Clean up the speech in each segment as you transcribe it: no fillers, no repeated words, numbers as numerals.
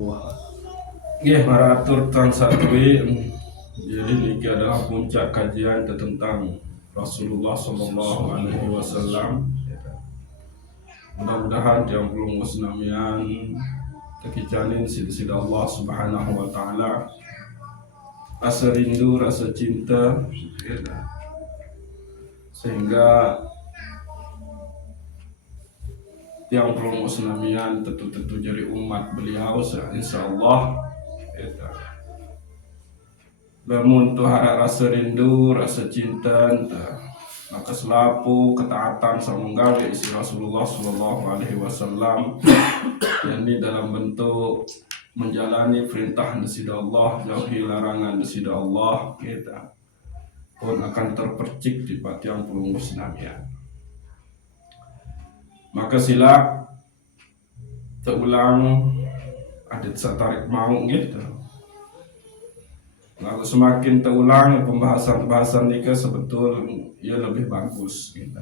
Wah, Nggih maratur tang satwi. Jadi ini adalah puncak kajian tentang Rasulullah Sallallahu Alaihi Wasallam. Mudah-mudahan yang belum musnamian kekijanin sida Allah Subhanahu Wa Taala, rasa rindu, rasa cinta, sehingga yang belum musnamian tentu jadi umat beliau, insya Allah. Lamun tu harap rasa rindu, rasa cinta, maka selapu ketaatan samunggawe isi Rasulullah Sallallahu Alaihi Wasallam, yakni dalam bentuk menjalani perintah nasida Allah, jauhi larangan nasida Allah, kita pun akan terpercik di yang puluh musnamian. Maka sila terulang adat satarik mau gitu. Lalu semakin terulang pembahasan nikah sebetul ia lebih bagus gitu.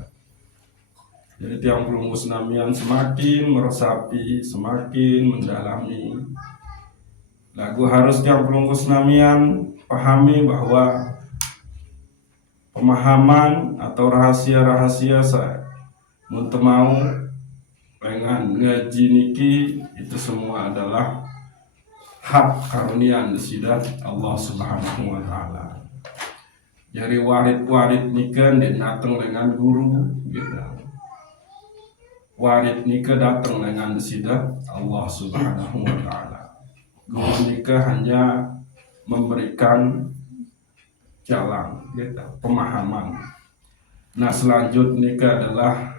Jadi tiang puluh musnamian semakin meresapi, semakin mendalami. Lagu harus tiang puluh musnamian pahami bahwa pemahaman atau rahasia-rahasia saya untuk mau dengan ngaji niki itu semua adalah hak karunia nasidat Allah Subhanahu Wa Taala. Jadi warid nikah dia datang dengan guru gitu. Warid nikah datang dengan nasidat Allah Subhanahu Wa Taala. Guru nikah hanya memberikan jalan gitu, pemahaman. Nah selanjutnya adalah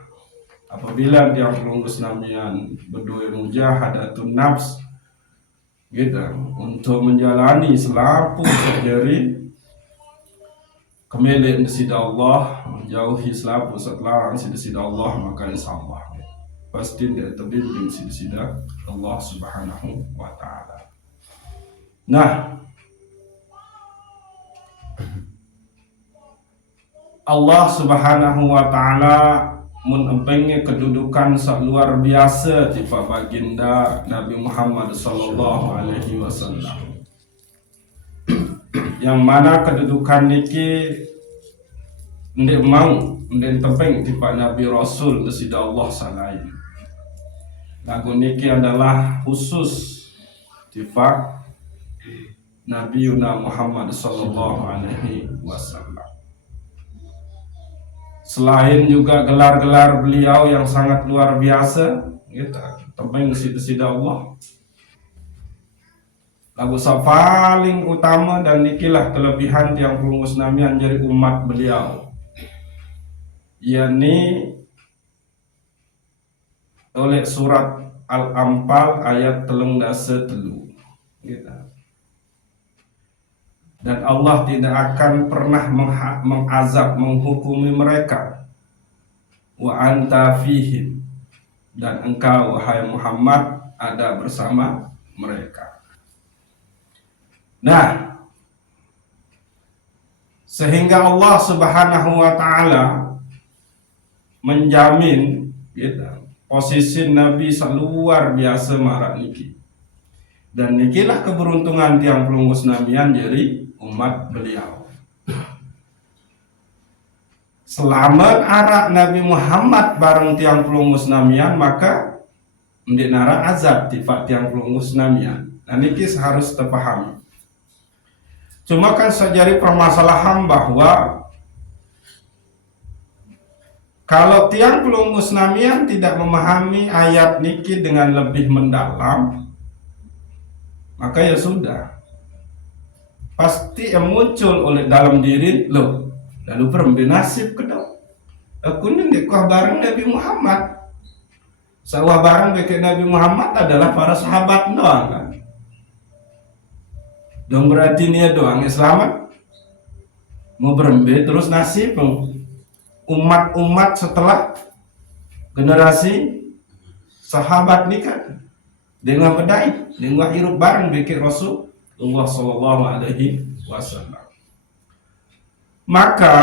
apabila dia melungkus namian berdua mujahadatun nafs gitu, untuk menjalani selapu sejari kemilik sida Allah, menjauhi selapu setelah sida Allah, maka insyaallah pasti dia terbimbing sida Allah Subhanahu Wa Taala. Nah, Allah Subhanahu Wa Taala menempatkan kedudukan luar biasa di baginda Nabi Muhammad Sallallahu Alaihi Wasallam, yang mana kedudukan niki ndek mau ndek tepeng di Nabi Rasul sida Allah salain. Lagu niki adalah khusus di Nabi Muhammad Sallallahu Alaihi Wasallam. Selain juga gelar-gelar beliau yang sangat luar biasa, gitu, tepeng sida Allah. Lagu paling utama dan nikilah kelebihan yang perlu musnamian jadi umat beliau, yakni oleh surat Al-Anfal ayat 33 gitu. Dan Allah tidak akan pernah mengazab, menghukumi mereka. Wa anta fihim, dan engkau wahai Muhammad ada bersama mereka. Nah, sehingga Allah Subhanahu Wa Taala menjamin gitu, posisi Nabi luar biasa marak niki. Dan nikilah keberuntungan tiang pelunggus nabian jadi umat beliau. Selamat arak Nabi Muhammad bareng tiang pelunggus namian, maka mendik nara azab tifat tiang pelunggus namian. Nah niki harus terpahami. Cuma kan sejari permasalahan bahwa kalau tiang pelunggus namian tidak memahami ayat niki dengan lebih mendalam, maka ya sudah, pasti yang muncul oleh dalam diri loh, lalu nasib kedok aku ini kuah bareng Nabi Muhammad. Sawah bareng bagi Nabi Muhammad adalah para sahabat doang kan. Dong berarti dia doang yang selamat. Mau berembe terus nasib umat-umat setelah generasi sahabat ini kan dengan bedai, dengan hirup bareng bagi Rasulullah Sallallahu Alaihi Wasallam. Maka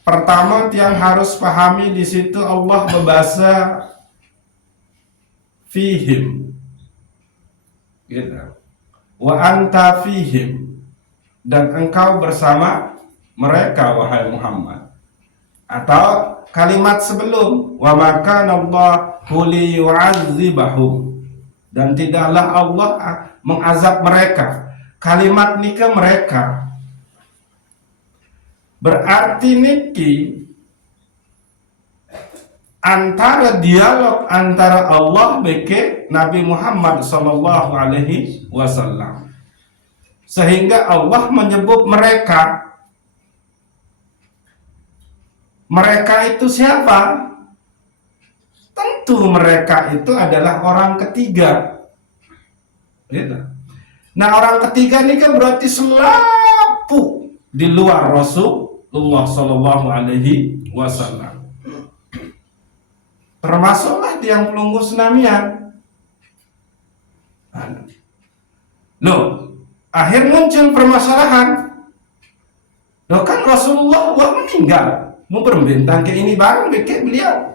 pertama yang harus pahami di situ Allah berbahasa fihim, gitu. Wa anta fihim, dan engkau bersama mereka wahai Muhammad. Atau kalimat sebelum, wa makanallahu liyu'adzibahum, dan tidaklah Allah mengazab mereka. Kalimat niki mereka berarti niki antara dialog antara Allah beke Nabi Muhammad sallallahu alaihi wasallam, sehingga Allah menyebut mereka. Mereka itu siapa? Tentu mereka itu adalah orang ketiga. Gitu. Nah, orang ketiga ini kan berarti selapu di luar Rasulullah sallallahu alaihi wasallam. Termasuklah tiang pelunggu senamian. Loh, akhir muncul permasalahan. Loh, kan Rasulullah meninggal, mau berbintang ke ini bareng ke beliau.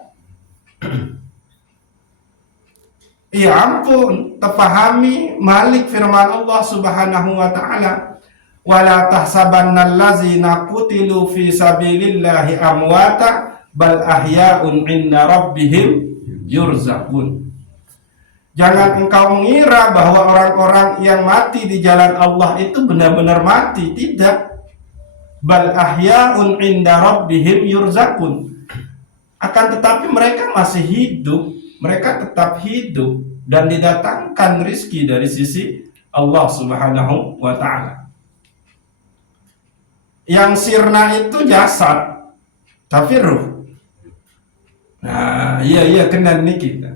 Ya ampun, terpahami Malik firman Allah Subhanahu wa taala, wala tahsabannallazina qutilu fi sabilillahi amwata bal ahya'un 'inda rabbihim yurzaqun. Jangan engkau mengira bahwa orang-orang yang mati di jalan Allah itu benar-benar mati, tidak. Bal ahya'un 'inda rabbihim yurzaqun. Akan tetapi mereka masih hidup, mereka tetap hidup dan didatangkan rizki dari sisi Allah Subhanahu wa taala. Yang sirna itu jasad, tapi ruh. Nah, iya kena nih kita.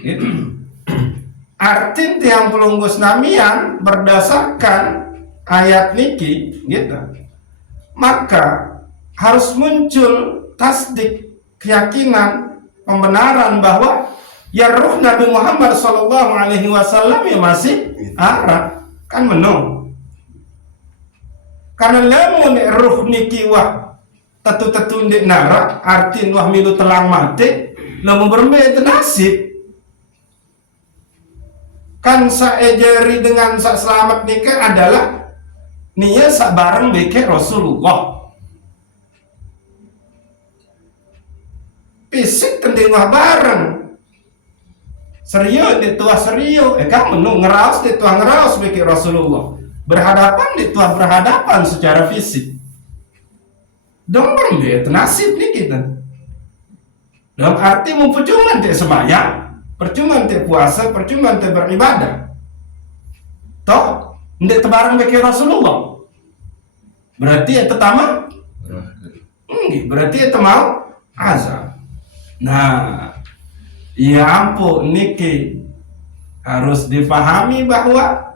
Gitu. Arti tiang pelunggus namian berdasarkan ayat niki, gitu. Maka harus muncul tasdik, keyakinan, pembenaran bahwa ya ruh Nabi Muhammad sallallahu alaihi wasallam ya masih Arab, kan menung. Karena lamun ruh niki wah tatu-tatu ndek nara artin wah milu telang mati lamun bermbe nasib. Kan saejeri dengan sak selamat nikah adalah nia sak bareng beke Rasulullah. Fisik tending wah bareng. Serius di tuah serius, kan menung ngeraos di tuah ngeraos beke Rasulullah. Berhadapan di tuah berhadapan secara fisik. Dong bermbe nasib nih kita. Dalam arti percuma tidak sembahyang, percuma tidak puasa, percuma tidak beribadah. Toh, tidak tebarang bagi Rasulullah. Berarti itu tamat? Berarti itu mau azab. Nah, ya ampun, niki harus difahami bahwa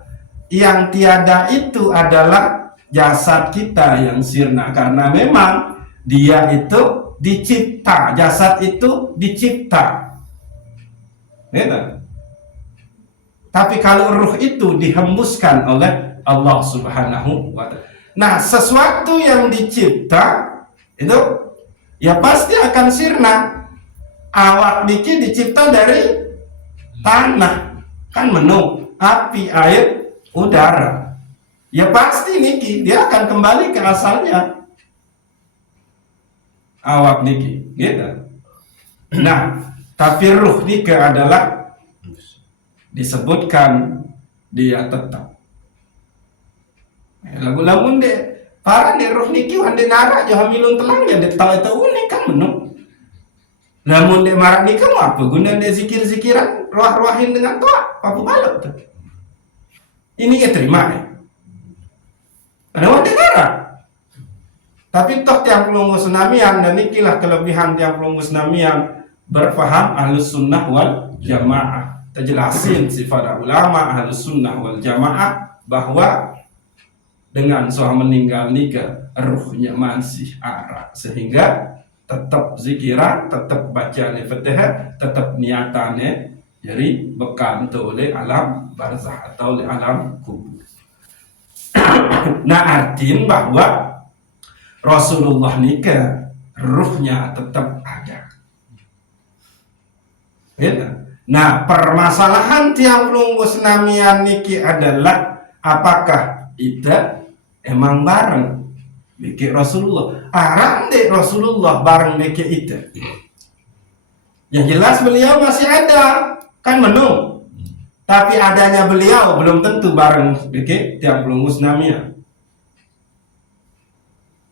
yang tiada itu adalah jasad kita yang sirna, karena memang dia itu dicipta, jasad itu dicipta. Gitu. Tapi kalau ruh itu dihembuskan oleh Allah Subhanahu wa ta'ala. Nah, sesuatu yang dicipta itu ya pasti akan sirna. Awak niki dicipta dari tanah, kan menung, api, air, udara. Ya pasti niki dia akan kembali ke asalnya. Awak niki, gitu. Nah, tapi ruh niki adalah disebutkan dia tetap. Lagu-lagu dek para dek ruh niki wande nara jo hamilun telangnya dek tahu itu unik kan menung. Lamun dek marak niki mau apa guna dek zikir-zikiran ruah-ruahin dengan toa papu balap tuh. Ini ya terima ya. Ada wande nara. Tapi toh tiang pelunggu senamian, dan inilah kelebihan tiang pelunggu senamian berfaham ahlus sunnah wal jamaah. Terjelasin sifat ulama ahlus sunnah wal jamaah bahwa dengan seorang meninggal nikah ruhnya masih arah, sehingga tetap zikiran, tetap bacaan Fatihah, tetap niatannya jadi bekam itu oleh alam barzah atau oleh alam kubur. Nah, artiin bahwa Rasulullah nikah ruhnya tetap ada. Gitu. Nah, permasalahan tiang pelunggu senamian niki adalah apakah ida emang bareng bikin Rasulullah. Arang dek Rasulullah bareng bikin ida. Yang jelas beliau masih ada, kan menung. Tapi adanya beliau belum tentu bareng bikin tiang pelunggu senamian.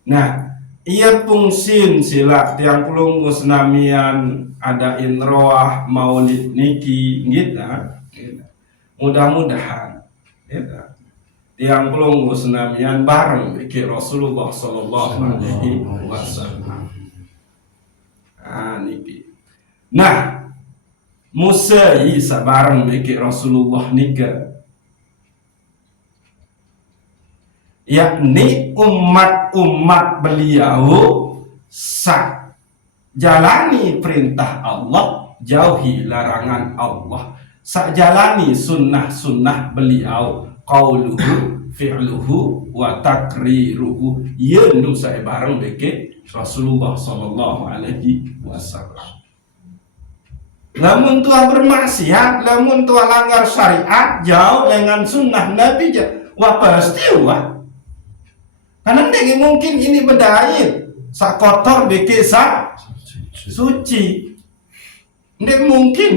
Nah, ia fungsin sila tiang pelunggu senamian ada inroah maulid niki gitu. Mudah-mudahan gitu. Tiang pelunggu senamian bareng bikin Rasulullah sallallahu alaihi wasallam. Niki. Nah, Musa Isa bareng bikin Rasulullah nika, yakni umat-umat beliau sak jalani perintah Allah, jauhi larangan Allah, sak jalani sunnah-sunnah beliau, qauluhu fi'luhu wa takriruhu, yendu saya bareng bikin Rasulullah sallallahu alaihi wasallam. Lamun tua bermaksiat, lamun tua langgar syariat, jauh dengan sunnah Nabi, wah pasti wah. Karena tidak mungkin ini berdaya, sak kotor bikin sak suci. Tidak mungkin.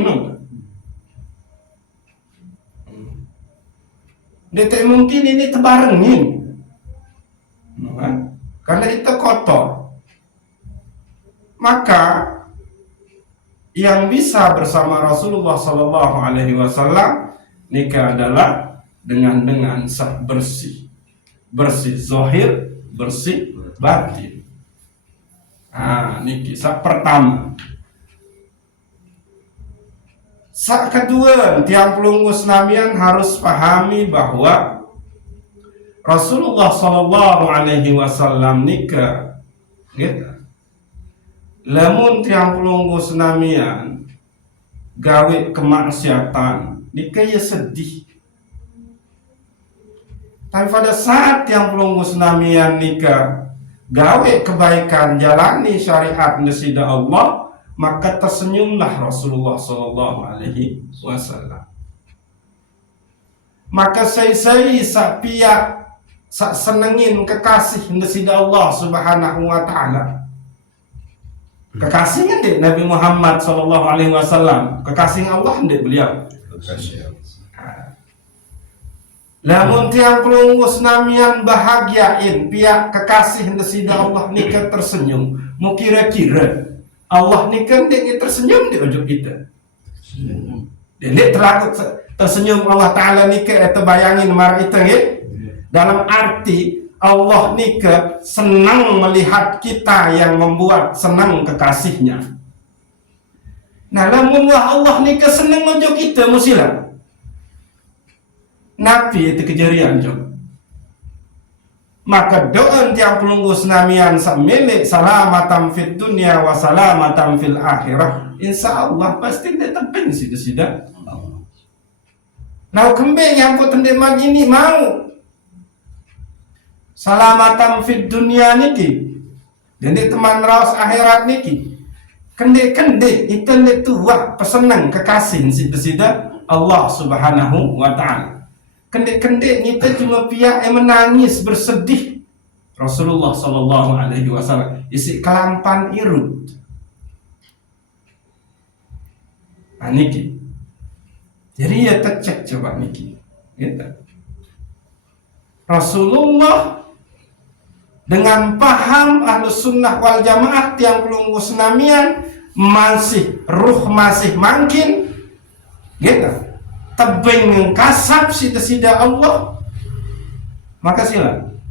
Tidak mungkin ini terbarengin. Karena itu kotor. Maka yang bisa bersama Rasulullah Sallallahu Alaihi Wasallam nikah adalah dengan bersih, bersih zahir, bersih batin. Ini kisah pertama. Sak kedua, tiang pelunggu senamian harus pahami bahwa Rasulullah Sallallahu Alaihi Wasallam nikah, gitu. Lamun tiang pelunggu senamian gawe kemaksiatan, nikah ya sedih. Tapi pada saat tiang pelunggu senamian nikah gawe kebaikan, jalani syariat nesida Allah, maka tersenyumlah Rasulullah Sallallahu Alaihi Wasallam. Maka saya sak piak sak senengin kekasih nesida Allah Subhanahu Wa Taala. Kekasih ngendek Nabi Muhammad sallallahu alaihi wasallam, kekasih Allah ngendek beliau. Lamun tiang pelunggu senamian bahagiain pihak kekasih nesida Allah nikah tersenyum, mu kira-kira Allah nikah ndek tersenyum di ujung kita. Dia terlaku tersenyum Allah Taala nikah itu bayangin marah itu nggih. Dalam arti Allah nikah senang melihat kita yang membuat senang kekasihnya. Nah, lamun Allah nikah senang mojo kita musilah. Nabi itu kejadian jom. Maka doa tiang pelunggu senamian milik salamatan fid dunya wa salamatan fil akhirah. Insya Allah pasti dia tepeng sida-sida. Nah, kembali yang kau tendeman ini mau salamatan fid dunia niki, jadi teman raus akhirat niki, kende itu ndek tua pesenang kekasih sida Allah Subhanahu Wa Taala. Kende kita cuma pihak yang menangis bersedih. Rasulullah Sallallahu Alaihi Wasallam isi kelampan irut. Niki, jadi ya tercek coba niki, gitu. Rasulullah dengan paham Ahlus Sunnah wal Jamaah tiang pelunggu senamian masih makin gitu tebing kasap sida-sida Allah, maka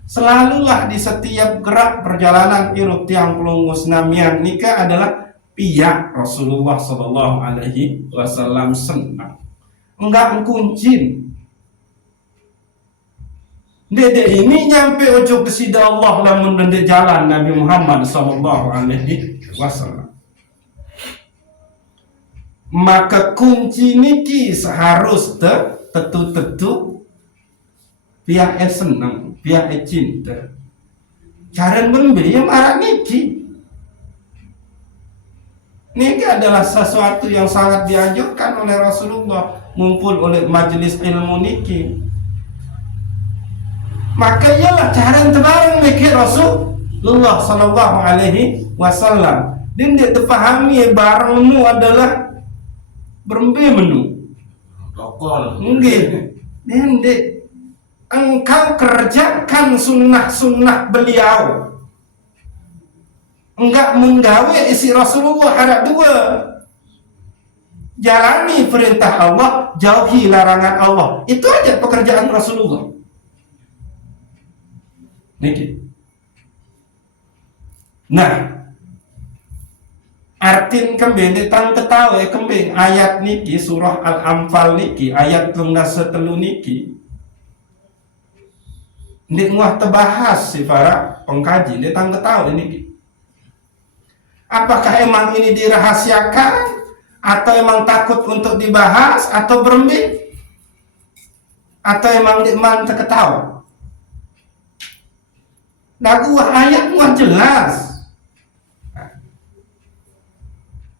selalulah di setiap gerak perjalanan irut tiang pelunggu senamian nikah adalah pihak Rasulullah Sallallahu Alaihi Wasallam senang, enggak kuncin. Dede ini nyampe ojo kesida Allah lamun dende jalan Nabi Muhammad sallallahu alaihi wasallam. Maka kunci niki seharus tetu pihak senang, pihak cinta. Cara membeli yang marah niki. Ini adalah sesuatu yang sangat dianjurkan oleh Rasulullah, ngumpul oleh majelis ilmu niki. Maka ialah cara yang terbareng mikir Rasulullah sallallahu alaihi wasallam. Dia tidak terfahami barangmu adalah berembe menu. Rokol. Mungkin. Dia engkau kerjakan sunnah-sunnah beliau. Enggak menggawe isi Rasulullah ada dua. Jalani perintah Allah, jauhi larangan Allah. Itu aja pekerjaan Rasulullah. Niki. Nah, artin kembali tang ketawa kembali ayat niki surah Al-Anfal niki ayat 13 niki. Ndik muah terbahas si para pengkaji, dia tang ketawa niki. Apakah emang ini dirahasiakan atau emang takut untuk dibahas atau berembing atau emang diman terketawa? Nah, ayat jelas.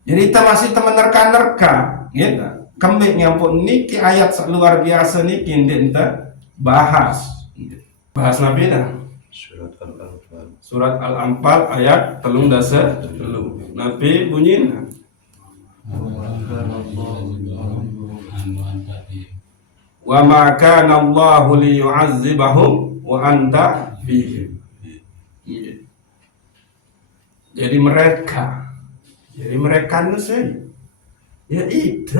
Jadi kita masih menerka-nerka, gitu. Kembali pun niki ayat luar biasa niki kita bahas. Bahas Nabi dah. Surat Al-Anfal ayat 13. Nabi bunyinya. Wa ma kana Allahu liyu'azzibahum wa anta fihim. Jadi mereka itu saya. Ya itu.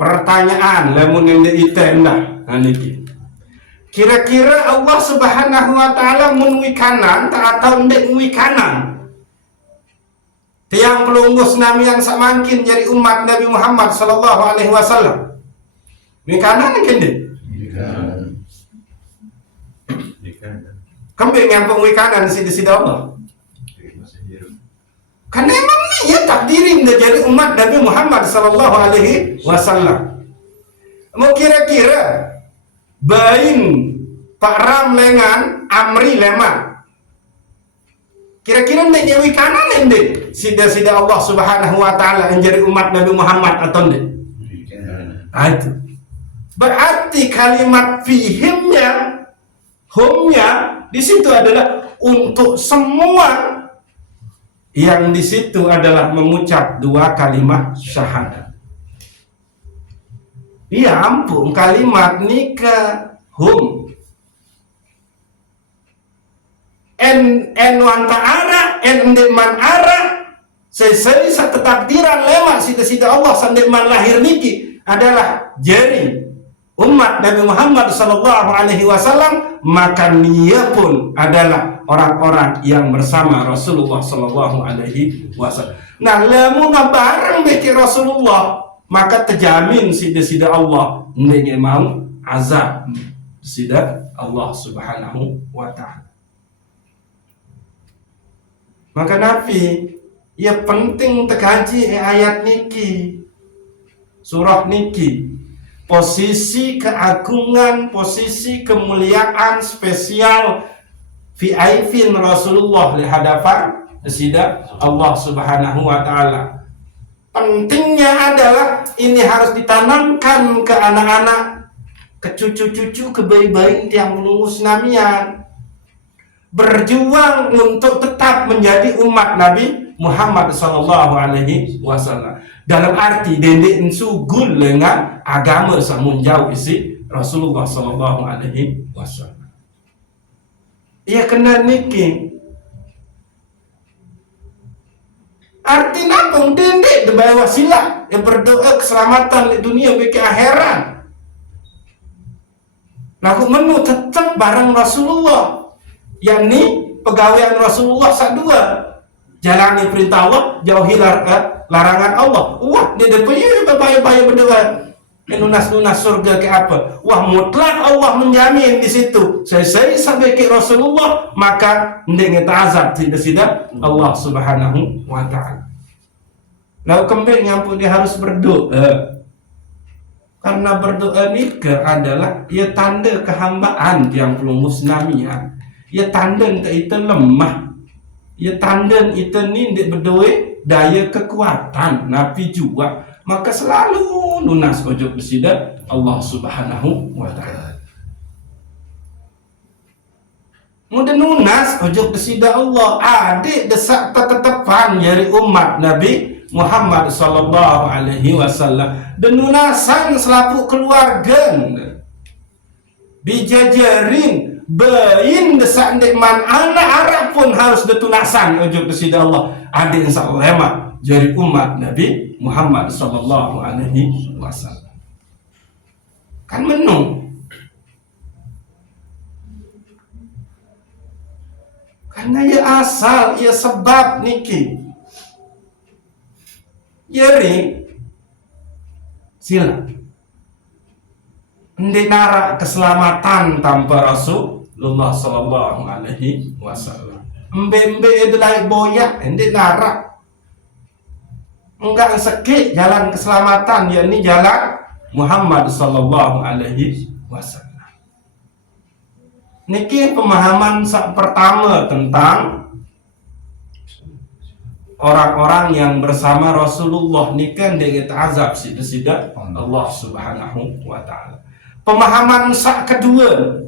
Pertanyaan lamun yang diitendah niki. Kira-kira Allah Subhanahu wa taala munwi kanan atau ndek munwi kanan? Tiang pelunggus namian samangkin jadi umat Nabi Muhammad sallallahu alaihi wasallam. Munwi kanan kende? Kembali ngampung munwi kanan sida Allah. Karena emang ya takdirin dia jadi umat Nabi Muhammad sallallahu alaihi wasallam. Mau kira-kira bain Pak Ram lengan Amri leman. Kira-kira ndek nyewi kanan ndek sida Allah Subhanahu wa taala menjadi umat Nabi Muhammad atau ndek? Itu. Berarti kalimat fihimnya humnya di situ adalah untuk semua yang di situ adalah mengucap dua kalimat syahadat. Ya ampun, kalimat nikah hum en wanta ara en deman ara sesuai satu takdiran lewat sida Allah sandeman lahir niki adalah jari umat Nabi Muhammad sallallahu alaihi wasallam, maka dia pun adalah orang-orang yang bersama Rasulullah sallallahu alaihi wasallam. Nah, lamun bareng beki Rasulullah, maka terjamin sida Allah ndenge mau azab sida Allah Subhanahu wa taala. Maka Nabi ya penting terkaji ayat niki, surah niki, posisi keagungan, posisi kemuliaan spesial VIP Rasulullah di hadapan sida Allah Subhanahu wa taala. Pentingnya adalah ini harus ditanamkan ke anak-anak, ke cucu-cucu, ke bayi-bayi yang menunggu namian. Berjuang untuk tetap menjadi umat Nabi Muhammad sallallahu alaihi wasallam. Dalam arti dendek sugul dengan agama samun jauh isi Rasulullah sallallahu alaihi wasallam. Ia kena niki. Artinya pun dendek di bawah wasilah yang berdoa keselamatan di dunia bagi akhirat. Laku menu tetap bareng Rasulullah, yakni pegawaian Rasulullah sadua, jalani perintah Allah, jauhi larangan Allah. Wah, dia depan bahaya berdoa. Nunas surga ke apa? Wah, mutlak Allah menjamin di situ. Saya sampai ke Rasulullah, maka ndek azab tidak Allah Subhanahu wa taala. Lalu kembali ngampun dia harus berdoa. Karena berdoa nikah adalah ia tanda kehambaan yang perlu musnamian. Ia tanda itu lemah. ya tanda itu ni dek berdua daya kekuatan Nabi juga, maka selalu lunas ojo besida Allah Subhanahu wa taala. Mudah lunas ojo besida Allah adik desak tetetapan dari umat Nabi Muhammad sallallahu alaihi wasallam dan lunasan selaku keluarga dijajarin bayin desak man anak Arab pun harus ditunasan ojo besida Allah adik insyaallah dari umat Nabi Muhammad sallallahu alaihi wasallam. Kan menung karena ia asal ia sebab niki yari sila nara keselamatan tanpa Rasulullah sallallahu alaihi wasallam. Embe adalah boyak nara enggak sekit jalan keselamatan yakni jalan Muhammad sallallahu alaihi wasallam. Niki pemahaman pertama tentang orang-orang yang bersama Rasulullah ni kan dia azab sida Allah Subhanahu wa taala. Pemahaman kedua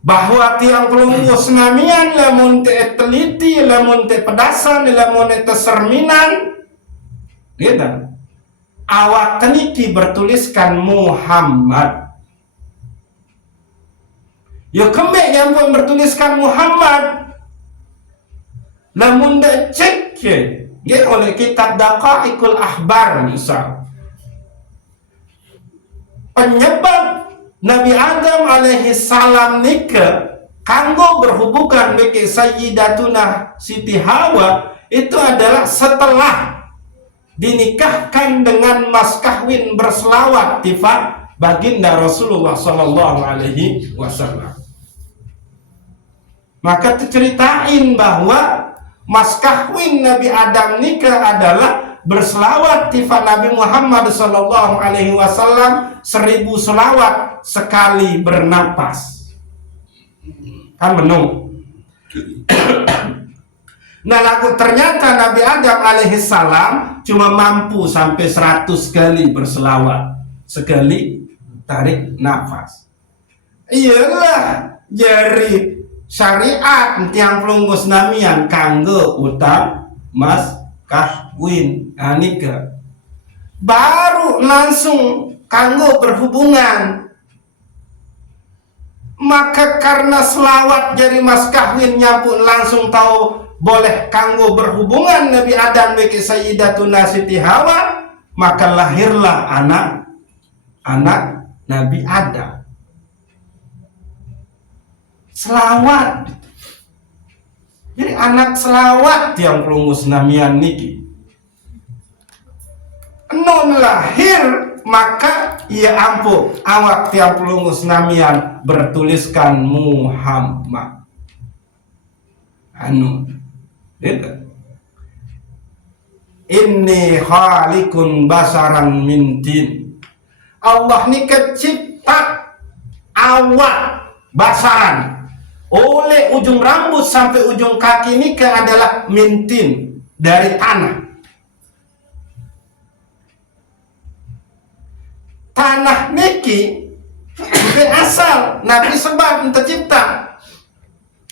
bahwa tiang pelunggus namian lamun te teliti lamun te pedasan lamun te serminan gitu. Awak teniki bertuliskan Muhammad. Ya kembali yang pun bertuliskan Muhammad lamun dah cek ya oleh kitab Daqaiqul Ahbar misal penyebab Nabi Adam alaihi salam nikah kanggo berhubungan dengan Sayyidatuna Siti Hawa itu adalah setelah dinikahkan dengan mas kawin berselawat tifat baginda Rasulullah sallallahu alaihi wasallam. Maka diceritain bahwa mas kawin Nabi Adam nikah adalah berselawat tifat Nabi Muhammad sallallahu alaihi wasallam 1000 selawat sekali bernapas. Kan benung. Nah lagu ternyata Nabi Adam alaihi salam cuma mampu sampai 100 kali berselawat sekali tarik nafas. Iyalah jari syariat tiang pelunggus namian kanggo utang mas kawin nikah baru langsung kanggo berhubungan. Maka karena selawat jadi mas kawinnya pun langsung tahu boleh kanggo berhubungan Nabi Adam dengan Sayyidatuna Siti Hawa, maka lahirlah anak Nabi Adam. Selawat. Jadi anak selawat yang pelungus namian niki. Non lahir maka ia ampuh awak tiang pelungus namian bertuliskan Muhammad. Inni khaliqun basaran min tin. Allah ni kecipta awak basaran oleh ujung rambut sampai ujung kaki ni adalah mintin dari tanah. Tanah niki asal Nabi sebab tercipta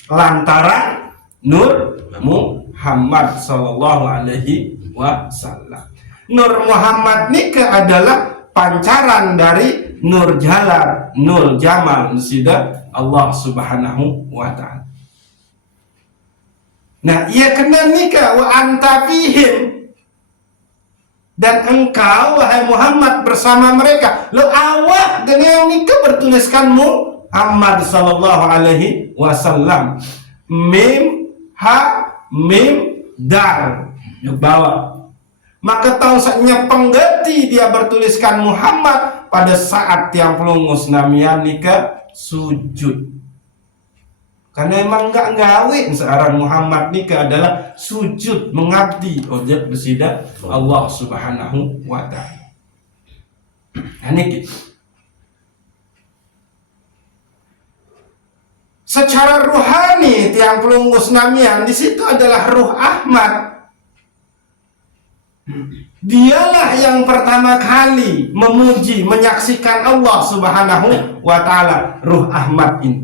lantaran Nur Muhammad sallallahu alaihi wasallam. Nur Muhammad nikah adalah pancaran dari Nur Jalal, Nur Jamal sida Allah Subhanahu wa taala. Nah, ia kena nikah wa anta fihim dan engkau wahai Muhammad bersama mereka. Lo awak dengan nikah bertuliskan Muhammad sallallahu alaihi wasallam. Mim ha mim dal bawa. Maka tahu saatnya pengerti dia bertuliskan Muhammad pada saat yang pelungus namian nikah sujud. Karena emang enggak ngawin seorang Muhammad nikah adalah sujud mengabdi objek besida Allah Subhanahu wa taala. Ini secara ruhani tiang pelunggus namian di situ adalah ruh Ahmad. Dialah yang pertama kali memuji, menyaksikan Allah Subhanahu wa Ta'ala, ruh Ahmad ini.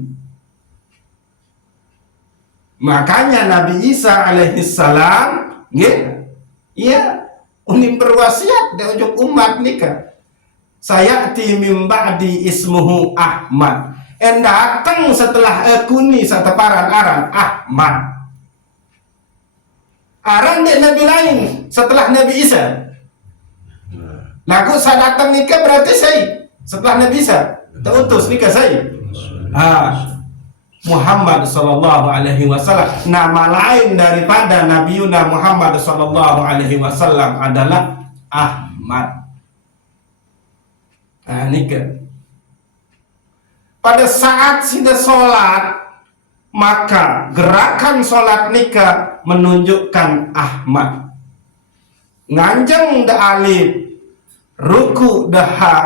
Makanya Nabi Isa alaihi salam, ya, unik berwasiat di ujung umat nikah. Sayati min ba'di ismuhu Ahmad. Datang setelah aku ni satu aran Ahmad. Aran dia Nabi lain setelah Nabi Isa. Lagu saya datang nikah berarti saya setelah Nabi Isa terutus nikah saya. Muhammad sallallahu alaihi wasallam. Nama lain daripada Nabi Muhammad sallallahu alaihi wasallam adalah Ahmad. Nikah. Pada saat sudah sholat, maka gerakan sholat nikah menunjukkan Ahmad. Nganjeng da alif, ruku da ha,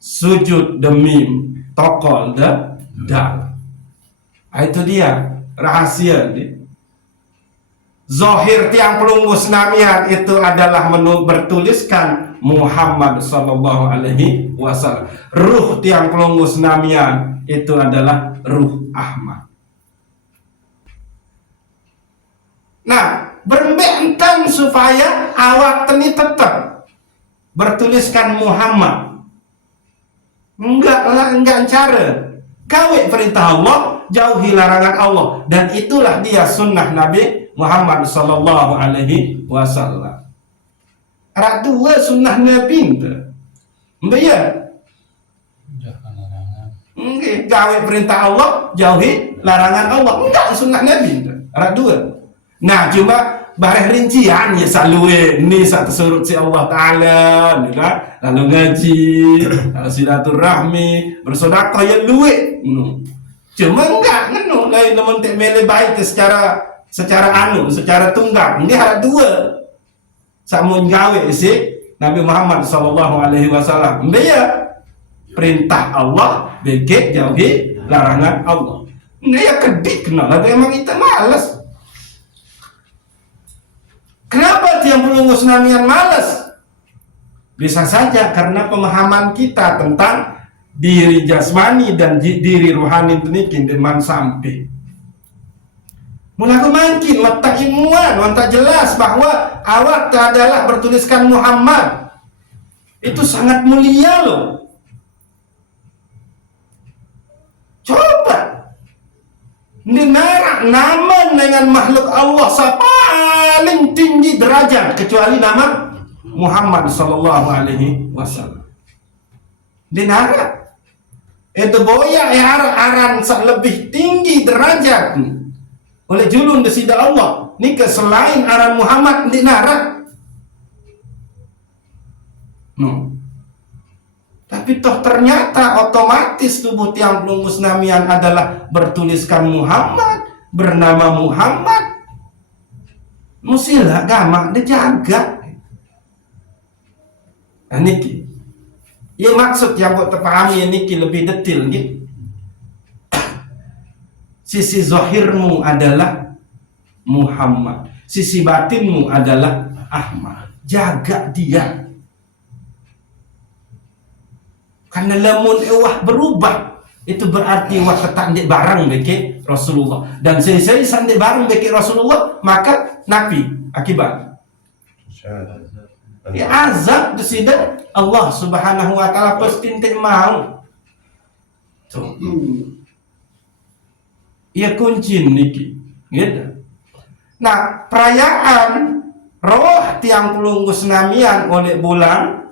sujud da mim, tokol da dal. Itu dia rahasia dia. Zohir tiang pelunggus namian itu adalah bertuliskan Muhammad sallallahu alaihi wasallam. Ruh tiang pelunggus namian itu adalah ruh Ahmad. Nah, berbentang supaya awak teni tetap bertuliskan Muhammad. Enggak cara. Kawin perintah Allah, jauhi larangan Allah, dan itulah dia sunnah Nabi Muhammad sallallahu alaihi wasallam. Ada dua sunnah Nabi itu. Mbaya. Jauhi perintah Allah, jauhi larangan Allah. Enggak sunnah Nabi itu. Ada dua. Nah, cuma barang rincian ya selalu ni satu surut si Allah Ta'ala, lalu ngaji, lalu silaturahmi, bersedekah ya luwe. Cuma enggak ngenu lain namun tak mele baik secara tunggal. Ini ada dua. Sama gawe si Nabi Muhammad sallallahu alaihi wasallam. Dia perintah Allah, begit jauhi larangan Allah. Dia kedik kena lah memang kita malas. Kenapa tiang pelunggus namian malas? Bisa saja karena pemahaman kita tentang diri jasmani dan diri rohani tenikin deman sampai. Mulaku makin letak ilmuwan, tak jelas bahwa awak adalah bertuliskan Muhammad. Itu sangat mulia loh. Coba dinarak nama dengan makhluk Allah paling tinggi derajat kecuali nama Muhammad sallallahu alaihi wasallam. Dinarak itu boya aran lebih tinggi derajat oleh julun desida Allah ni ke selain aran Muhammad dinarak. Tapi toh ternyata otomatis tubuh tiang pelunggus namian adalah bertuliskan Muhammad, bernama Muhammad. Musilah gamak dijaga. Nah, niki. Ya maksud yang buat terpahami niki lebih detail gitu. Sisi zahirmu adalah Muhammad, sisi batinmu adalah Ahmad. Jaga dia. Karena lamun ewah berubah, itu berarti wah ketak ndek barang beke Rasulullah. Dan saya sandek barang beke Rasulullah, maka nabi akibat. Ya azab desida Allah Subhanahu wa taala pasti tidak mau. Tuh. Ia kunci niki, gitu. Nah, perayaan roh tiang pelunggus namian oleh bulan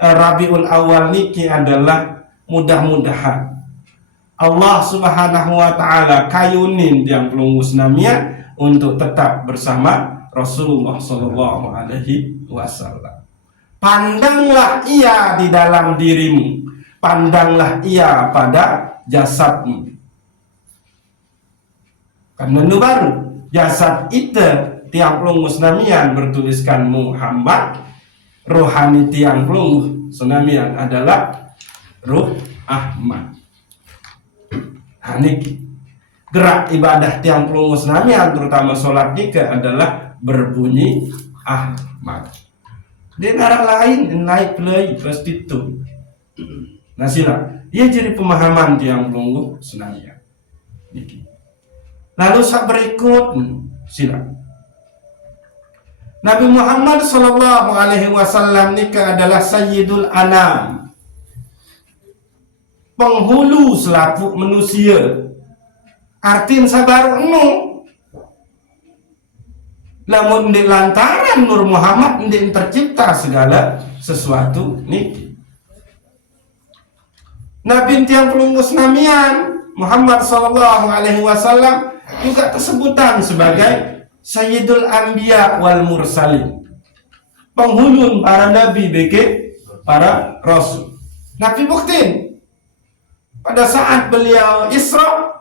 Rabiul Awal niki adalah mudah-mudahan Allah Subhanahu wa taala kayunin tiang pelunggus namian untuk tetap bersama Rasulullah sallallahu alaihi wasallam. Pandanglah ia di dalam dirimu, pandanglah ia pada jasadmu. Karena nu baru jasad itu tiang pelunggus namian bertuliskan Muhammad, rohani tiang pelunggus namian adalah ruh Ahmad. Haniki. gerak ibadah tiang pelungus namian terutama sholat nikah adalah berbunyi Ahmad. Dia ngarang lain naik play pasti itu. Nah sila, ia jadi pemahaman tiang pelungus namian. Lalu saat berikut sila. Nabi Muhammad sallallahu alaihi wasallam nikah adalah Sayyidul Anam, penghulu selaku manusia. Artin sabar lamun di lantaran Nur Muhammad di tercipta segala sesuatu niki. Nabi tiang pelungus namian Muhammad sallallahu alaihi wasallam juga tersebutan sebagai Sayyidul Anbiya wal Mursalin, penghulu para nabi beke para rasul. Nabi buktiin pada saat beliau Isra,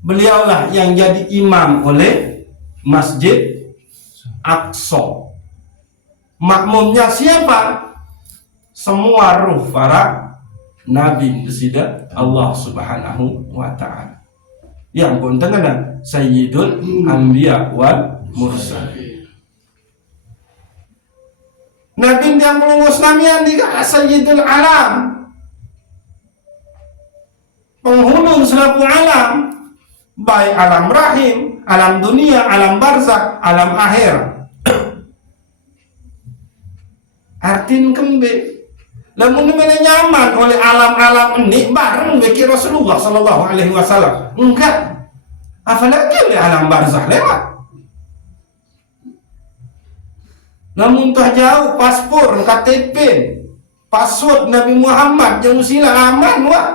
beliaulah yang jadi imam oleh Masjid Aqsa. Makmumnya siapa? Semua ruh para nabi besida Allah Subhanahu wa ta'ala. Yang pun tengah Sayyidul Anbiya wal Mursalin. Nabi yang pelungus namian juga Sayyidul Alam, penghulu selaku alam, baik alam rahim, alam dunia, alam barzakh, alam akhir. Artin kembe lamun mana nyaman oleh alam-alam ini bareng beki Rasulullah sallallahu alaihi wasallam. Enggak. Apalagi oleh alam barzakh lewat. Namun tak jauh paspor, KTP, password Nabi Muhammad yang sila aman wah.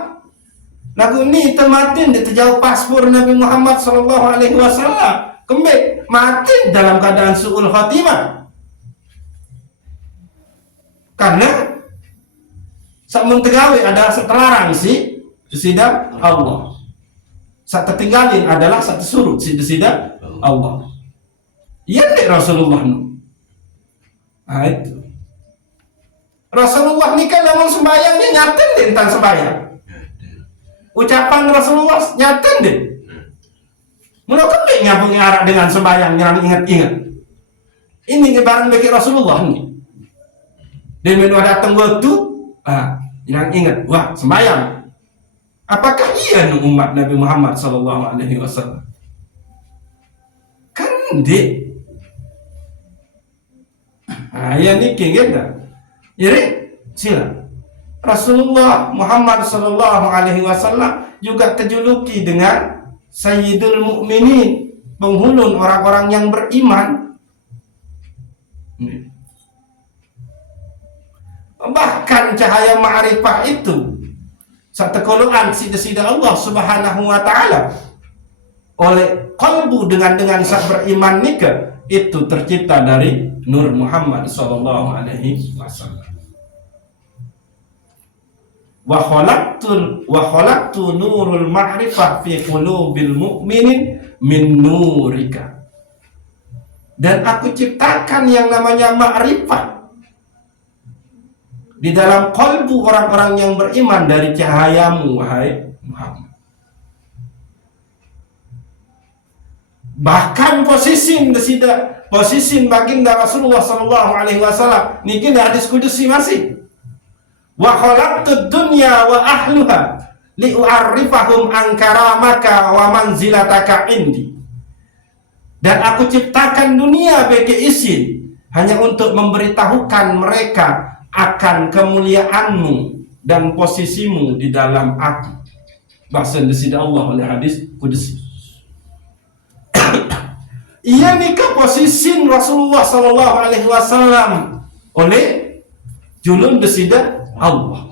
Lagu ni tematin dia terjauh paspor Nabi Muhammad sallallahu alaihi wasallam. Kembali mati dalam keadaan su'ul khatimah. Karena samun tegawe adalah setelarang si desida Allah. Saat tertinggalin adalah saat surut si desida Allah. Iya dek Rasulullah nu. Nah itu. Rasulullah ni kan namun sembahyangnya nyaten deh tentang sembahyang. Ucapan Rasulullah nyaten deh. Menurut kami ngabung arah dengan sembahyang yang ingat-ingat. Ini barang bagi Rasulullah ni. Dia menua datang waktu, yang ingat, wah sembahyang. Apakah iya umat Nabi Muhammad sallallahu alaihi wasallam? Kan dia. Ya ni kira. Jadi sila. Rasulullah Muhammad sallallahu alaihi wasallam juga terjuluki dengan Sayyidul Mukminin, penghulu orang-orang yang beriman. Bahkan cahaya ma'rifah itu satu koloan sida-sida Allah Subhanahu wa ta'ala oleh kalbu dengan saat beriman nikah itu tercipta dari Nur Muhammad sallallahu alaihi wasallam. Wa khalaqtu nurul ma'rifah fi qulubil mu'minin min nurika. Dan aku ciptakan yang namanya ma'rifah di dalam kalbu orang-orang yang beriman dari cahayamu, wahai Muhammad. Bahkan posisi baginda Rasulullah sallallahu alaihi wasallam niki hadis kudusi masih. Wa khalaqtud dunya wa ahluha li'u'arrifahum an karamaka wa manzilataka indi. Dan aku ciptakan dunia bagi izin hanya untuk memberitahukan mereka akan kemuliaanmu dan posisimu di dalam aku. Bahasa desida Allah oleh hadis kudusi. Ia nikah posisi Rasulullah sallallahu alaihi wasallam oleh julun desida Allah.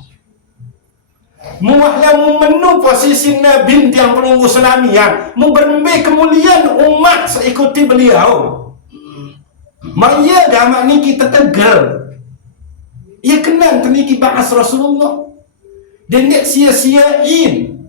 Muwahlah menu posisi Nabi yang pelunggu senamian, memberembe kemuliaan umat seikuti beliau. Maya agama ni kita tegal. Ia kenal teniki bahas Rasulullah. Dan dia sia-siain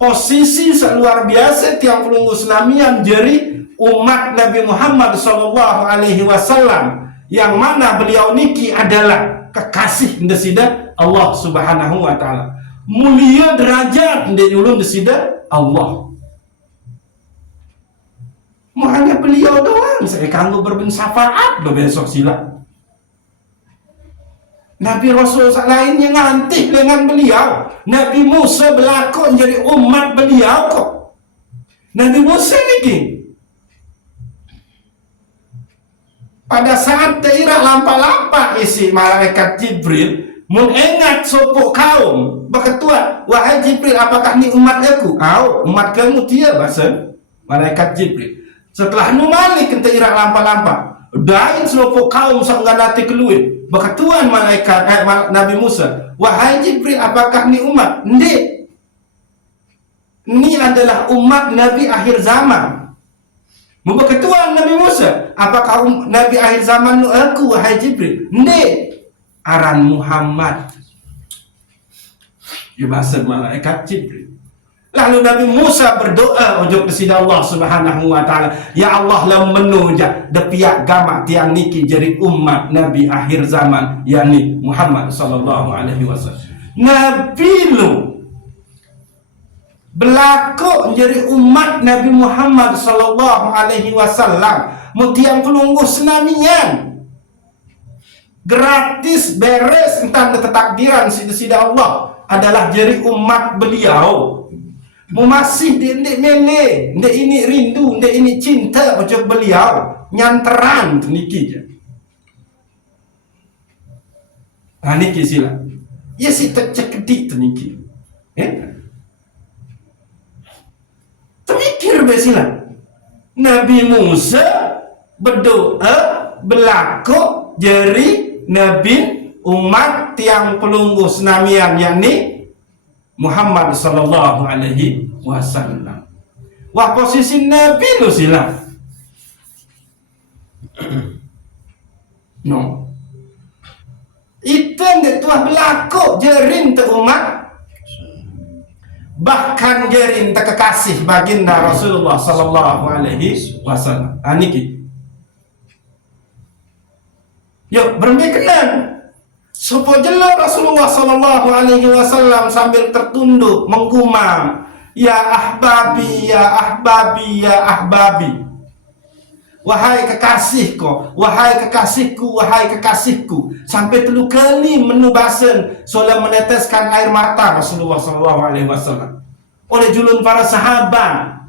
posisi seluar biasa tiang pelunggu senamian jeri umat Nabi Muhammad sallallahu alaihi wasallam yang mana beliau niki adalah kekasih desida Allah Subhanahu wa taala. mulia derajat ndek ulun desida Allah. Mau hanya beliau doang saya kanggo bersyafaat do besok sila. Nabi Rasul lainnya ngantih dengan beliau. Nabi Musa berlaku menjadi umat beliau kok. Nabi Musa ini pada saat daerah lampa-lampa isi malaikat Jibril mengingat sopok kaum berketua, wahai Jibril, apakah ini umat aku? Umat kamu dia bahasa malaikat Jibril. Setelah numalik ke daerah lampa-lampa, dain sopok kaum sangganati keluar berketuan malaikat Nabi Musa, wahai Jibril, apakah ini umat? Ndik. Ini adalah umat Nabi akhir zaman. Berketuan Nabi Musa, apakah Nabi akhir zaman nu aku, wahai Jibril? Ndik. Aran Muhammad. Ya bahasa malaikat Jibril. Lalu Nabi Musa berdoa untuk kepada Allah Subhanahu wa taala, ya Allah lam menuja de pihak gama tiang niki jadi umat Nabi akhir zaman, yakni Muhammad sallallahu alaihi wasallam. Nabi lu berlaku menjadi umat Nabi Muhammad sallallahu alaihi wasallam, mutiang pelungguh senamian. Gratis beres entah ketakdiran sida Allah adalah jadi umat beliau. Masih ndek mele, ndek ini rindu, ndek ini cinta macam beliau, nyanteran tu niki je. Niki sila. Ya si tercekedik tu niki. Terfikir be sila. Nabi Musa berdoa berlaku jadi nabi umat tiang pelungguh senamian, yakni Muhammad sallallahu alaihi wasallam. Wah posisi Nabi lu sila. No. Itu yang telah berlaku jerin te umat. Bahkan jerin te kekasih baginda Rasulullah sallallahu alaihi wasallam. Niki. Yuk bermikenan. Supaya Rasulullah sallallahu alaihi wasallam sambil tertunduk menggumam, ya ahbabi, ya ahbabi, ya ahbabi. Wahai kekasihku, wahai kekasihku, wahai kekasihku. Sampai 3 kali menubasan soal meneteskan air mata Rasulullah sallallahu alaihi wasallam oleh julun para sahabat.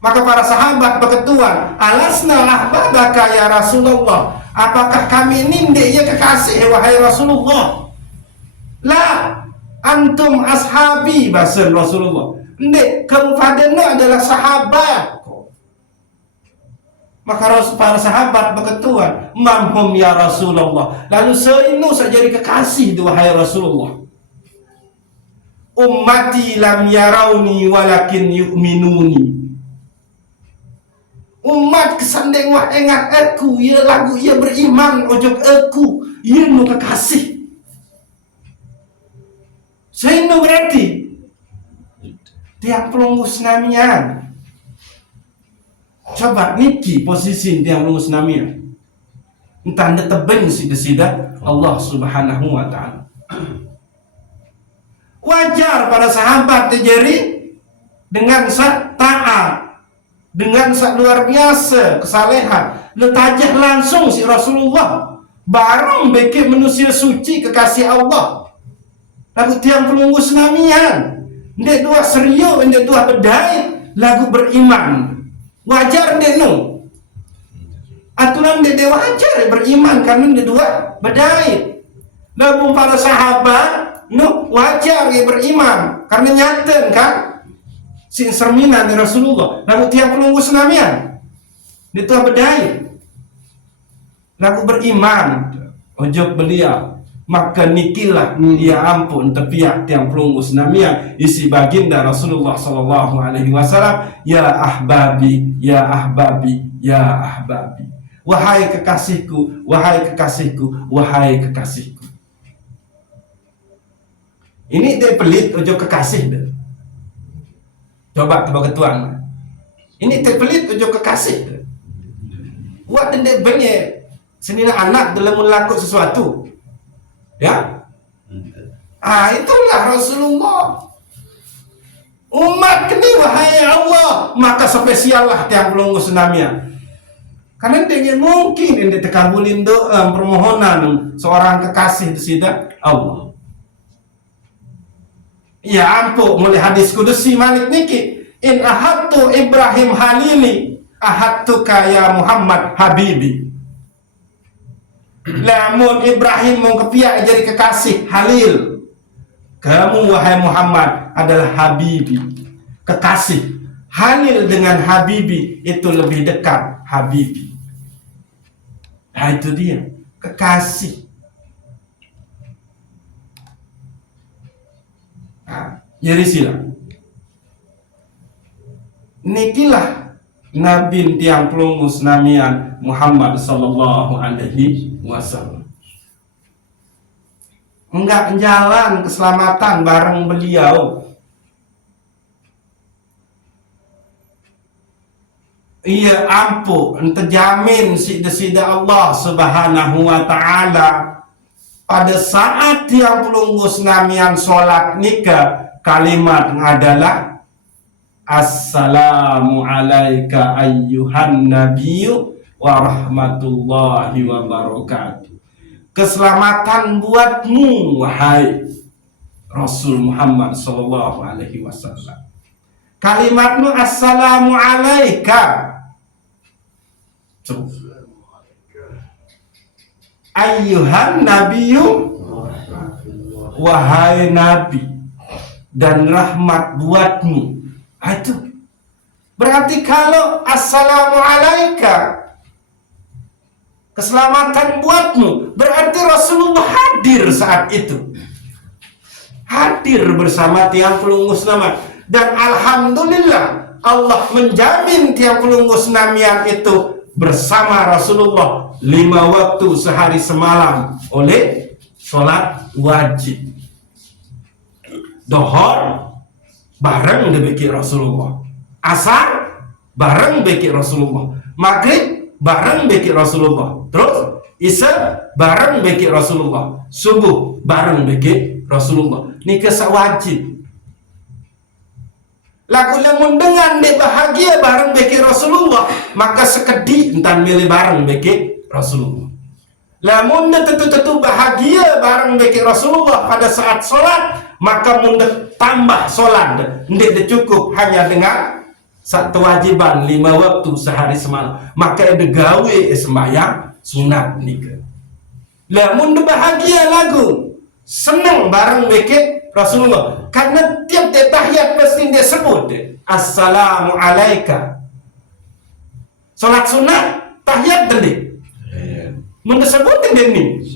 Maka para sahabat berketuan, alasna ahbabaka ya Rasulullah. Apakah kami ini ndek ya kekasih wahai Rasulullah? La, antum ashabi, bahasa Rasulullah. Ndek, kamu padanya adalah sahabat. Maka para sahabat berketuan, manhum ya Rasulullah. Lalu seinu saja jadi kekasih wahai Rasulullah. Ummati lam yarawni walakin yu'minuni. Umat kesandeng wah engat aku, ia lagu ia beriman ojok aku, ia nu kekasih. Saya nu berarti tiap pelungguh senamian. Coba niki posisi tiap pelungguh senamian. Entah anda tebeng sida-sida Allah Subhanahu wa taala. Wajar para sahabat terjadi dengan taat, dengan luar biasa kesalehan, letajah langsung si Rasulullah bareng beki manusia suci kekasih Allah. Lagu tiang pelungguh senamian, ndek dua serius, ndek dua bedai, lagu beriman. Wajar ndek nu. Aturan ndek wajar beriman karena ndek dua bedai. Lagu para sahabat nu wajar beriman karena nyaten kan sin serminan di Rasulullah. Lagu tiap pelungguh senamian itu bedai. Lagu beriman ojok beliau. Maka nikilah ya ampun tepiak tiang pelungguh senamian isi baginda Rasulullah sallallahu alaihi wasallam, ya ahbabi, ya ahbabi, ya ahbabi. Wahai kekasihku, wahai kekasihku, wahai kekasihku. Ini dia pelit ojok kekasih deh. Coba ketuan. Ini terpelit ujung kekasih. Buat dendek banyak senina anak dalam melakukan sesuatu. Ya? Itulah Rasulullah. Umat kini wahai Allah, maka spesiallah tiang pelungus namanya. Karena dia mungkin ini tekabulin doa permohonan seorang kekasih di sida Allah. Ya ampun, mulai hadis kudusi Malik niki, in ahadtu Ibrahim halili, ahadtuka ya Muhammad habibi. Lamun Ibrahim mau kepiak jadi kekasih halil, kamu wahai Muhammad adalah habibi, kekasih. Halil dengan habibi itu lebih dekat, habibi. Nah itu dia, kekasih. Nah, jadi silang. Nikilah Nabi tiang pelungus namian Muhammad sallallahu alaihi wasallam. Enggak jalan keselamatan bareng beliau. Iya ampun, terjamin sida Allah subhanahu wa ta'ala pada saat tiang pelungus namian sholat nikah, kalimat adalah assalamu alaika ayyuhan nabiyyu wa rahmatullahi wa barakatuh. Keselamatan buatmu wahai Rasul Muhammad sallallahu alaihi wasallam. Kalimatmu assalamu alaika ayyuhan nabiyyu, wahai nabi, dan rahmat buatmu. Itu berarti kalau assalamu alaika keselamatan buatmu, berarti Rasulullah hadir saat itu, hadir bersama tiang pelungus nama. Dan alhamdulillah Allah menjamin tiang pelungus namian itu bersama Rasulullah 5 waktu sehari semalam oleh sholat wajib. Dohor bareng dibeki Rasulullah, asar bareng beki Rasulullah, maghrib bareng beki Rasulullah, terus isya bareng beki Rasulullah, subuh bareng beki Rasulullah. Ini kesak wajib. Lagu lamun dengan dia bahagia bareng beki Rasulullah, maka sekedi entan milih bareng beki Rasulullah. Lamun dia tentu bahagia bareng beki Rasulullah pada saat sholat, maka munda tambah sholat. Dia cukup hanya dengan satu wajiban 5 waktu sehari semalam, maka dia gawe sembahyang sunat nikah. Lamun dia bahagia lagu senang bareng beki Rasulullah, karena tiap dia tahiyat mesti dia sebut assalamu alaika. Salat sunat tahiyat tadi mun sebutin dia ni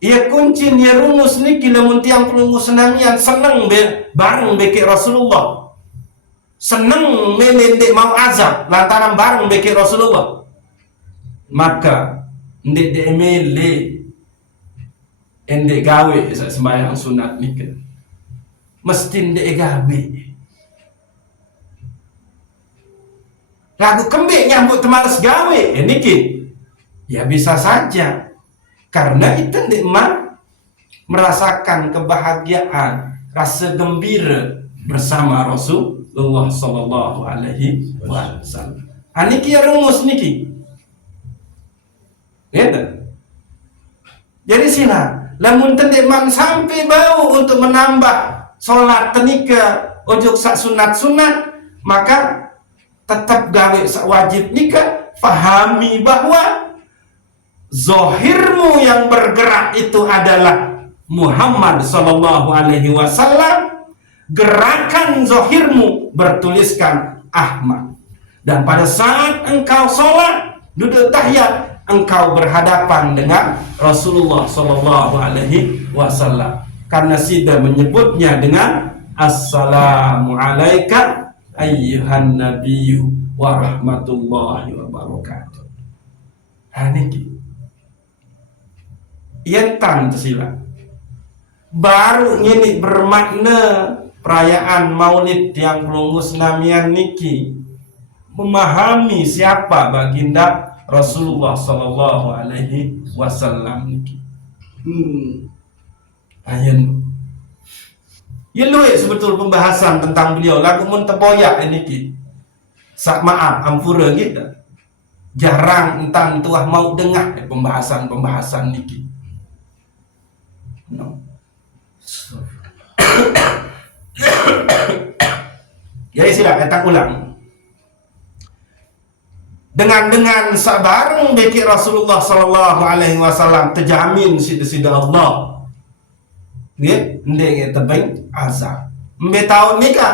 ia kunci dia rumus niki lamun tiang pelungus namian seneng bareng beki Rasulullah, seneng melendek mau azab lantaran bareng beki Rasulullah, maka ndek de emele endek gawe sembahyang sunat nikah, mesti ndek gawe. Lagu kembik nyambut temales gawe niki, ya bisa saja karena itu ndek merasakan kebahagiaan, rasa gembira bersama Rasulullah sallallahu alaihi wasallam. Niki rumus niki, ya. Jadi sila lamun tendeman sampai bau untuk menambah sholat tenika ujuk sak sunat-sunat, maka tetap gawe sak wajib nikah. Fahami bahwa zohirmu yang bergerak itu adalah Muhammad sallallahu alaihi wasallam, gerakan zohirmu bertuliskan Ahmad. Dan pada saat engkau sholat duduk tahiyat, engkau berhadapan dengan Rasulullah sallallahu alaihi wasallam, karena sida menyebutnya dengan assalamu alaika ayyuhan nabiyyu wa rahmatullahi wa barakatuh. Niki yentan sila baru ini bermakna perayaan maulid yang pelungus namian niki, memahami siapa baginda Rasulullah sallallahu alaihi wasallam niki. Ayen. Ya luwe sebetul pembahasan tentang beliau lagu mun tepoyak ini ki. Sak maaf ampura gitu. Jarang entang tuah mau dengar pembahasan-pembahasan niki. No. Ya sila kita ulang. Dengan sabareng beki Rasulullah sallallahu alaihi wasallam terjamin sida Allah. Nggih, ndek tebing azab. Mbe tahun nika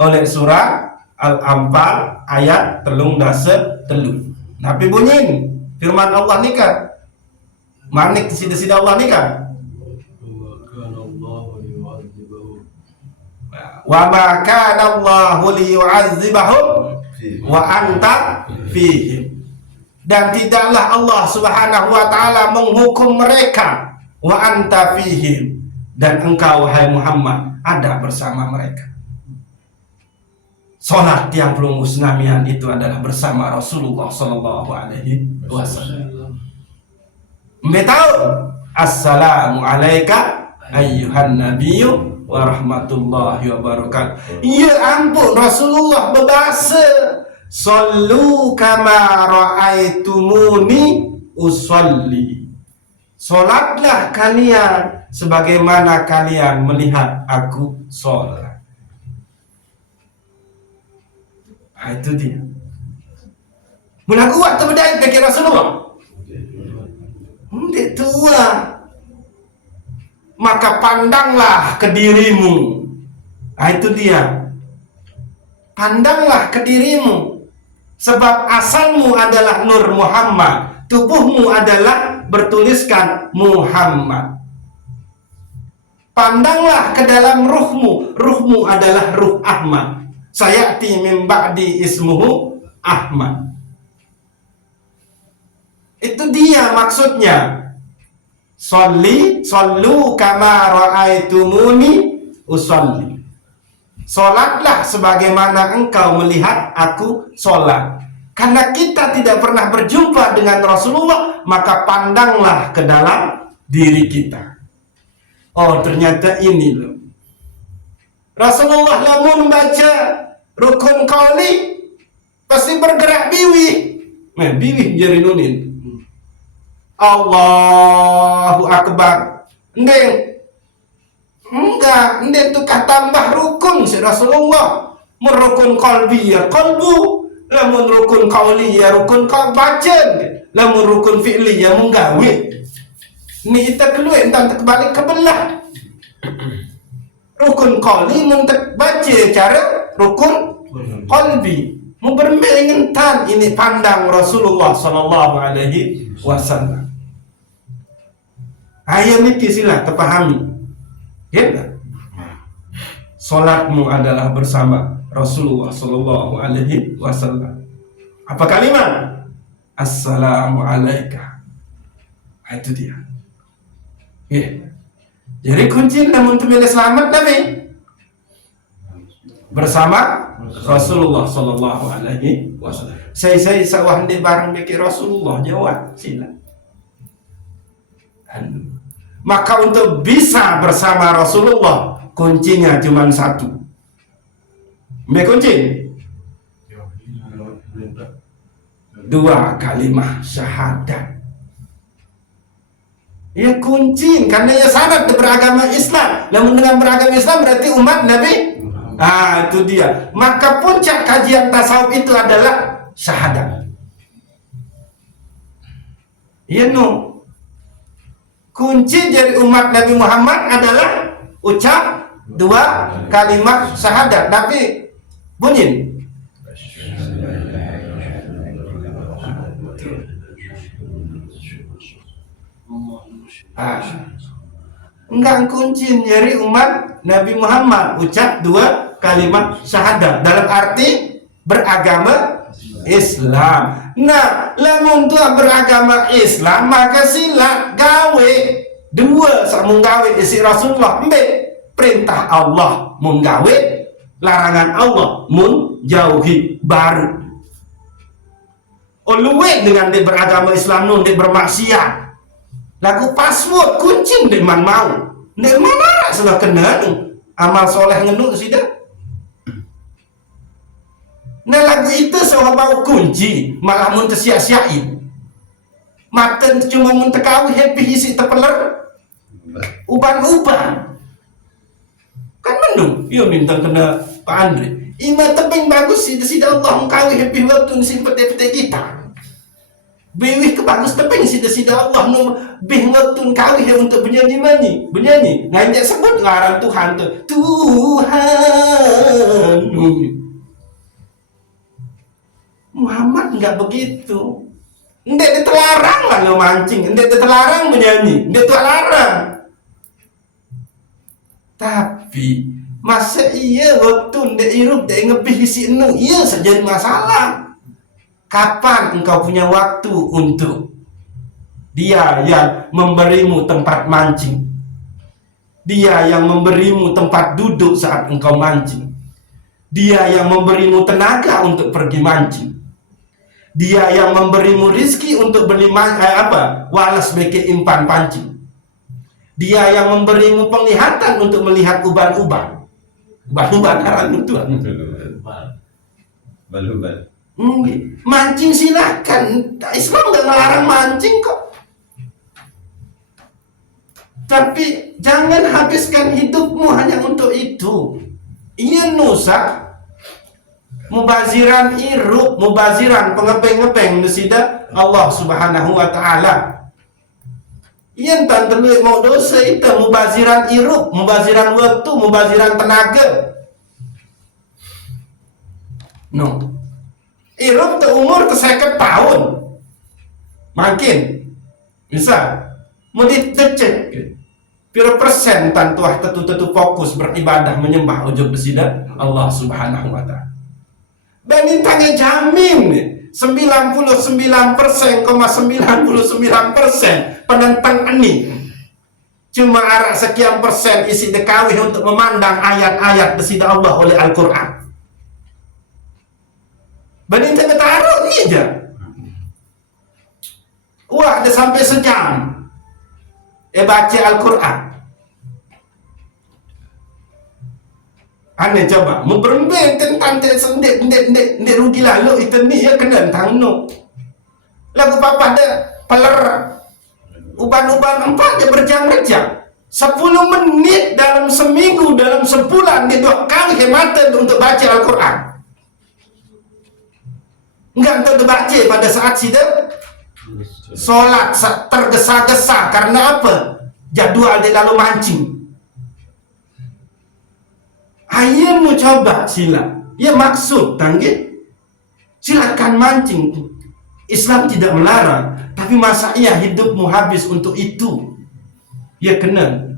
oleh surah Al-Anfal ayat 33. Tapi bunyin firman Allah nika. Manik sida Allah nika. Wa ma kana Allahu liyu'adzibahum wa anta fihim. Dan tidaklah Allah Subhanahu wa taala menghukum mereka wa anta fihim, dan engkau wahai Muhammad ada bersama mereka. Salat yang belum musnamian itu adalah bersama Rasulullah sallallahu alaihi wasallam. Tahu assalamu alayka ayyuhan nabiyyu wa rahmatullahi wa barakatuh. Ya ampun, Rasulullah berbahasa sallu kama ra'aitumuni usolli. Solatlah kalian sebagaimana kalian melihat aku solat. Itu dia. Mula kuat terbedai bagi Rasulullah. Dia tua. Maka pandanglah ke dirimu. Itu dia. Pandanglah ke dirimu. Sebab asalmu adalah Nur Muhammad. Tubuhmu adalah bertuliskan Muhammad. Pandanglah ke dalam ruhmu. Ruhmu adalah ruh Ahmad. Sayati min ba'di ismuhu Ahmad. Itu dia maksudnya. Sallu kama ra'aitumuni usolli. Solatlah sebagaimana engkau melihat aku solat. Karena kita tidak pernah berjumpa dengan Rasulullah, maka pandanglah ke dalam diri kita. Oh, ternyata ini loh. Rasulullah lamun baca rukun qauli pasti bergerak biwih. Biwih jari nunin. Allahu Akbar. Ndeng itu tambah rukun si Rasulullah. Merukun qalbi ya qalbu, lamun rukun qauli ya rukun baca, lamun rukun fi'li ya menggawe. Ini kita keluar entah terbalik ke belah. Rukun qauli mun baca cara rukun qalbi. Mu bermengentan ini pandang Rasulullah sallallahu alaihi wasallam. Ayat ini sila terpahami. Ya. Salatmu adalah bersama Rasulullah sallallahu alaihi wasallam. Apa kalimat? Assalamu alayka. Itu dia. Ya. Jadi kunci namun temile selamat Nabi bersama Rasulullah sallallahu alaihi wasallam. Saya sawah ndek bareng beki Rasulullah jawab sila. Maka untuk bisa bersama Rasulullah kuncinya cuma satu. Kunci dua kalimat syahadat. Ya kunci karena ya sanad beragama Islam. Namun dengan beragama Islam berarti umat Nabi. Itu dia. Maka puncak kajian tasawuf itu adalah syahadat. Ya no. Kunci dari umat Nabi Muhammad adalah ucap dua kalimat syahadat. Tapi bunyi enggak kunci dari umat Nabi Muhammad ucap dua kalimat syahadat dalam arti beragama Islam. Nah, lamun tuah beragama Islam maka sila gawe dua samun gawe isi Rasulullah perintah Allah mun gawe, larangan Allah mun jauhi baru. Luwe dengan dia beragama Islam nun dia bermaksiat. Lagu password kuncing dek man mau. Dek mana sudah kena tu. Amal soleh ngenuk sudah. Nah lagu itu seorang bau kunci malah mun tersia-siain. Mata cuma mun tekawi happy isi tepeler. Uban-uban. Kan mendung. Ia minta kena Pak Andre. Ima tebing bagus sida Allah mengkawi happy waktu nisi pete-pete kita. Bewih ke bagus tebing sida Allah bih waktu kawi untuk bernyanyi. Ngajak sebut ngaran Tuhan tu. Tuhan. Muhammad enggak begitu. Ndek ditelarang lah ngemancing, ndek ditelarang menyanyi, ndek ditelarang. Tapi masa iya waktu ndek irup ndek ngebih isi enu, iya saja masalah. Kapan engkau punya waktu untuk dia yang memberimu tempat mancing, dia yang memberimu tempat duduk saat engkau mancing, dia yang memberimu tenaga untuk pergi mancing, dia yang memberimu rizki untuk beli walas beke impan pancing, dia yang memberimu penglihatan untuk melihat uban-uban haram itu Baluban. Mancing silakan, Islam nggak melarang mancing kok. Tapi jangan habiskan hidupmu hanya untuk itu. Iya nusa mubaziran irup, mubaziran pengepeng-ngepeng nesida Allah Subhanahu wa taala. Iya tan terluik mau dosa itu mubaziran irup, mubaziran waktu, mubaziran tenaga. No. Irup tu umur ke 50 tahun. Makin misal mau dicek pira persen tantuah tentu fokus beribadah menyembah ujub besida Allah Subhanahu wa taala. Dan tanya jamin 99,99% penentang ini cuma arah sekian persen isi dekawih untuk memandang ayat-ayat besida Allah oleh Al-Quran. Banding tengah taruh ni je. Wah, ada sampai sejam baca Al-Quran. Ane coba memberembeng tentang ndek rugi lalu itu ni ya kena tentang no. Lagu papa ada peler uban-uban 4 dia berjam-jam 10 menit dalam seminggu, dalam sebulan dia 2 kali hematan untuk baca Al-Quran. Enggak untuk dibaca pada saat sida solat tergesa-gesa karena apa? Jadwal dia lalu mancing. Ayahmu coba sila. Ya maksud tangge. Silakan mancing. Islam tidak melarang, tapi masa iya hidupmu habis untuk itu? Ya kena.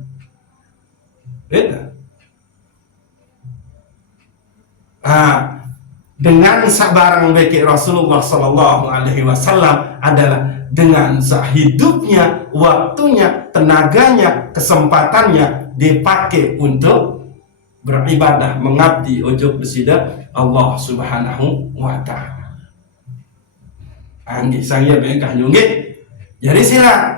Beda. Dengan sabarang beki Rasulullah Sallallahu Alaihi Wasallam adalah dengan hidupnya, waktunya, tenaganya, kesempatannya dipakai untuk beribadah, mengabdi ujub besida Allah Subhanahu wa taala. Anggi saya bengkah nyunggit. Jadi sila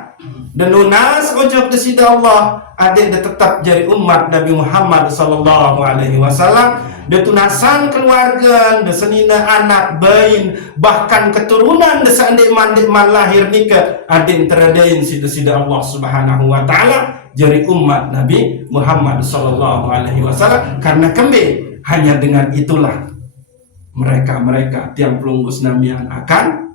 dan lunas ujub besida Allah ada tetap jadi umat Nabi Muhammad Sallallahu Alaihi Wasallam. Dia tunasan keluarga, dia senina anak, bayin, bahkan keturunan, dia seandainya lahir nikah, adin teradain sida Allah Subhanahu wa taala jadi umat Nabi Muhammad sallallahu alaihi wasallam. Karena kembali hanya dengan itulah mereka tiang pelunggus namian akan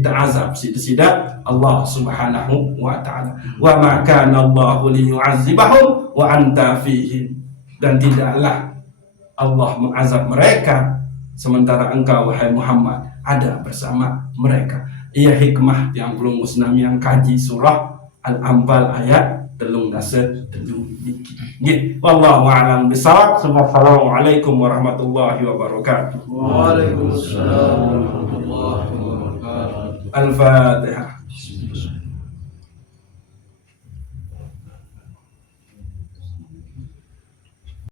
ta'azab sida Allah Subhanahu wa taala. Wa ma kana Allahu liyu'azzibahum wa anta fihim. Dan tidaklah Allah mengazab mereka sementara engkau wahai Muhammad ada bersama mereka. Ia hikmah yang belum musnam yang kaji surah Al-Anfal ayat 13 nggih. Wallahu a'lam bishawab. Assalamualaikum warahmatullahi wabarakatuh. Waalaikumsalam warahmatullahi wabarakatuh. Al-Fatihah.